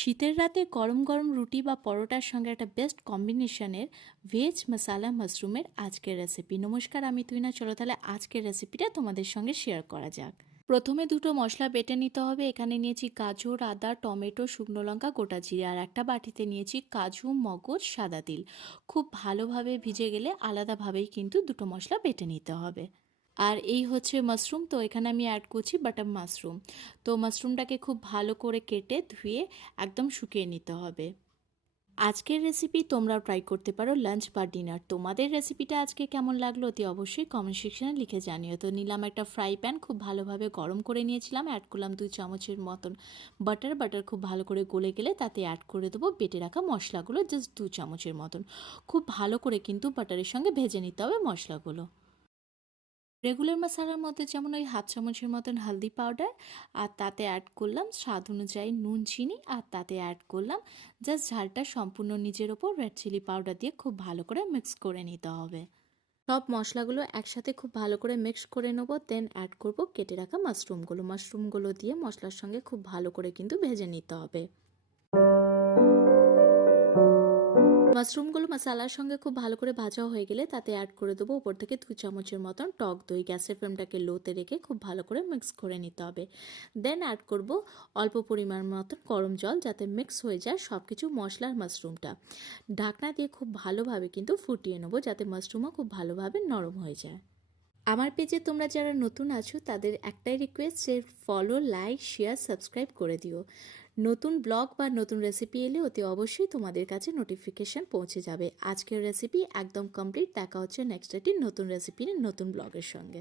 শীতের রাতে গরম গরম রুটি বা পরোটার সঙ্গে একটা বেস্ট কম্বিনেশনের ভেজ মশালা মাশরুমের আজকের রেসিপি। নমস্কার, আমি তুইনা। চলো তাহলে আজকের রেসিপিটা তোমাদের সঙ্গে শেয়ার করা যাক। প্রথমে দুটো মশলা বেটে নিতে হবে। এখানে নিয়েছি গাজর, আদা, টমেটো, শুকনো লঙ্কা, গোটা জিরে। আর একটা বাটিতে নিয়েছি কাজু, মগজ, সাদা তিল। খুব ভালোভাবে ভিজে গেলে আলাদাভাবেই কিন্তু দুটো মশলা বেটে নিতে হবে। আর এই হচ্ছে মাশরুম। তো এখানে আমি অ্যাড করছি বাটার মাশরুম। তো মাশরুমটাকে খুব ভালো করে কেটে ধুয়ে একদম শুকিয়ে নিতে হবে। আজকের রেসিপি তোমরাও ট্রাই করতে পারো লাঞ্চ বা ডিনার। তোমাদের রেসিপিটা আজকে কেমন লাগলো অতি অবশ্যই কমেন্ট সেকশনে লিখে জানিও। তো নিলাম একটা ফ্রাই প্যান, খুব ভালোভাবে গরম করে নিয়েছিলাম। অ্যাড করলাম 2 চামচের মতন বাটার খুব ভালো করে গলে গেলে তাতে অ্যাড করে দেবো বেটে রাখা মশলাগুলো, জাস্ট 2 চামচের মতন। খুব ভালো করে কিন্তু বাটারের সঙ্গে ভেজে নিতে হবে মশলাগুলো। রেগুলার মশলার মধ্যে যেমন ওই হাফ চামচের মতন হলদি পাউডার, আর তাতে অ্যাড করলাম স্বাদ অনুযায়ী নুন, চিনি, আর তাতে অ্যাড করলাম জাস্ট ঝালটা সম্পূর্ণ নিজের ওপর রেড চিলি পাউডার দিয়ে খুব ভালো করে মিক্স করে নিতে হবে। সব মশলাগুলো একসাথে খুব ভালো করে মিক্স করে নেবো। দেন অ্যাড করব কেটে রাখা মাশরুমগুলো দিয়ে মশলার সঙ্গে খুব ভালো করে কিন্তু ভেজে নিতে হবে। মাশরুমগুলো মশলার সঙ্গে খুব ভালো করে ভাজা হয়ে গেলে তাতে অ্যাড করে দেবো উপর থেকে 2 চামচের মতন টক দই। গ্যাসের ফ্লেমটাকে লোতে রেখে খুব ভালো করে মিক্স করে নিতে হবে। দেন অ্যাড করব অল্প পরিমাণ মতন গরম জল, যাতে মিক্স হয়ে যায় সব কিছু মশলার মাশরুমটা। ঢাকনা দিয়ে খুব ভালোভাবে কিন্তু ফুটিয়ে নেবো, যাতে মাশরুমও খুব ভালোভাবে নরম হয়ে যায়। আমার পেজে তোমরা যারা নতুন আছো তাদের একটাই রিকোয়েস্ট যে ফলো, লাইক, শেয়ার, সাবস্ক্রাইব করে দিও। নতুন ব্লগ বা নতুন রেসিপি এলে অতি অবশ্যই তোমাদের কাছে নোটিফিকেশান পৌঁছে যাবে। আজকের রেসিপি একদম কমপ্লিট। দেখা হচ্ছে নেক্সট একটি নতুন রেসিপির নতুন ব্লগের সঙ্গে।